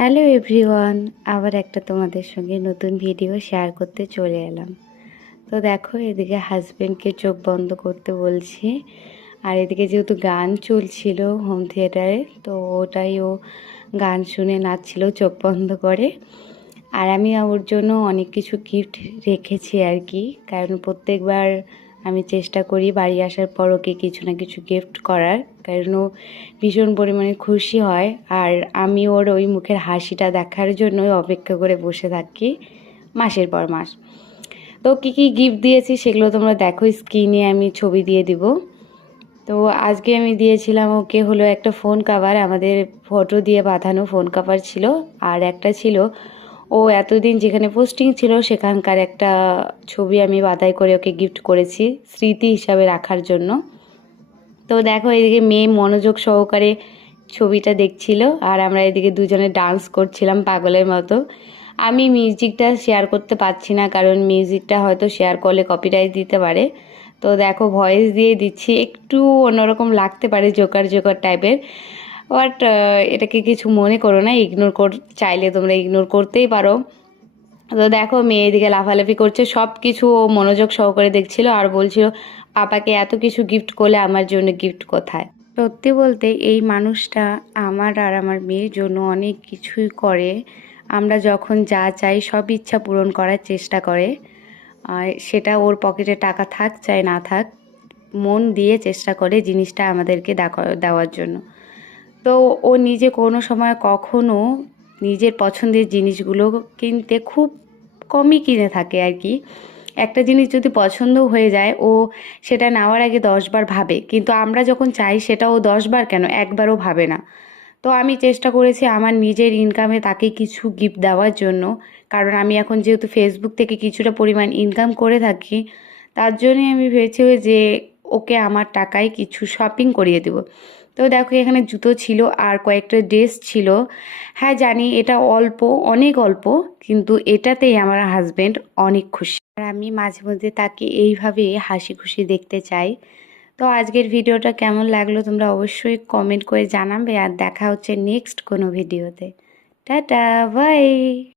Hello everyone, আবার একটা তোমাদের সঙ্গে নতুন ভিডিও শেয়ার করতে চলে এলাম। তো দেখো, এদিকে হাজব্যান্ডকে চোখ বন্ধ করতে বলছি, আর এদিকে যেহেতু গান চলছিল হোম থিয়েটারে, তো ওটাই ও গান শুনে নাচছিল চোখ বন্ধ করে। আর আমি ওর জন্য অনেক কিছু গিফট রেখেছি আর কি, কারণ প্রত্যেকবার আমি চেষ্টা করি বাড়ি আসার পর ওকে কিছু না কিছু গিফট করার, কারণ ও ভীষণ পরিমাণে খুশি হয়। আর আমি ওর ওই মুখের হাসিটা দেখার জন্যই অপেক্ষা করে বসে থাকি মাসের পর মাস। তো কী কী গিফট দিয়েছি সেগুলো তোমরা দেখো, স্ক্রিনে আমি ছবি দিয়ে দিব। তো আজকে আমি দিয়েছিলাম ওকে হলো একটা ফোন কভার, আমাদের ফটো দিয়ে বাঁধানো ফোন কভার ছিল, আর একটা ছিল ও এতদিন যেখানে পোস্টিং ছিল সেখানকার একটা ছবি আমি বাঁধাই করে ওকে গিফট করেছি স্মৃতি হিসাবে রাখার জন্য। তো দেখো, এদিকে মেয়ে মনোযোগ সহকারে ছবিটা দেখছিল, আর আমরা এদিকে দুজনে ডান্স করছিলাম পাগলের মতো। আমি মিউজিকটা শেয়ার করতে পারছি না, কারণ মিউজিকটা হয়তো শেয়ার করলে কপিরাইট দিতে পারে। তো দেখো, ভয়েস দিয়ে দিচ্ছি, একটু অন্যরকম লাগতে পারে, জোকার জোকার টাইপের, বাট এটাকে কিছু মনে করো না, চাইলে তোমরা ইগনোর করতেই পারো। তো দেখো, মেয়ে এদিকে লাফালাফি করছে, সব কিছু ও মনোযোগ সহকারে দেখছিল আর বলছিল পাপাকে এত কিছু গিফট করলে আমার জন্য গিফট কোথায়। সত্যি বলতে এই মানুষটা আমার আর আমার মেয়ের জন্য অনেক কিছুই করে। আমরা যখন যা চাই সব ইচ্ছা পূরণ করার চেষ্টা করে, আর সেটা ওর পকেটে টাকা থাক চাই না থাক, মন দিয়ে চেষ্টা করে জিনিসটা আমাদেরকে দেওয়ার জন্য। তো ও নিজে কোনো সময় কখনো নিজের পছন্দের জিনিসগুলো কিনতে খুব কমই কিনে থাকে আর কি। একটা জিনিস যদি পছন্দ হয়ে যায়, ও সেটা নেওয়ার আগে 10 বার ভাবে, কিন্তু আমরা যখন চাই সেটা ও 10 বার কেন, একবারও ভাবে না। তো আমি চেষ্টা করেছি আমার নিজের ইনকামে তাকে কিছু গিফট দেওয়ার জন্য, কারণ আমি এখন যেহেতু ফেসবুক থেকে কিছুটা পরিমাণ ইনকাম করে থাকি, তার জন্যই আমি ভেবেছি যে ওকে আমার টাকায় কিছু শপিং করিয়ে দেবো। তো দেখো, এখানে জুতো ছিল আর কয়েকটা ড্রেস ছিল। হ্যাঁ জানি এটা অল্প, অনেক অল্প, কিন্তু এটাতেই আমার হাজব্যান্ড অনেক খুশি, আর আমি মাঝে মধ্যে তাকে এইভাবে হাসি খুশি দেখতে চাই। তো আজকের ভিডিওটা কেমন লাগলো তোমরা অবশ্যই কমেন্ট করে জানাবে, আর দেখা হচ্ছে নেক্সট কোনো ভিডিওতে। Tata, by.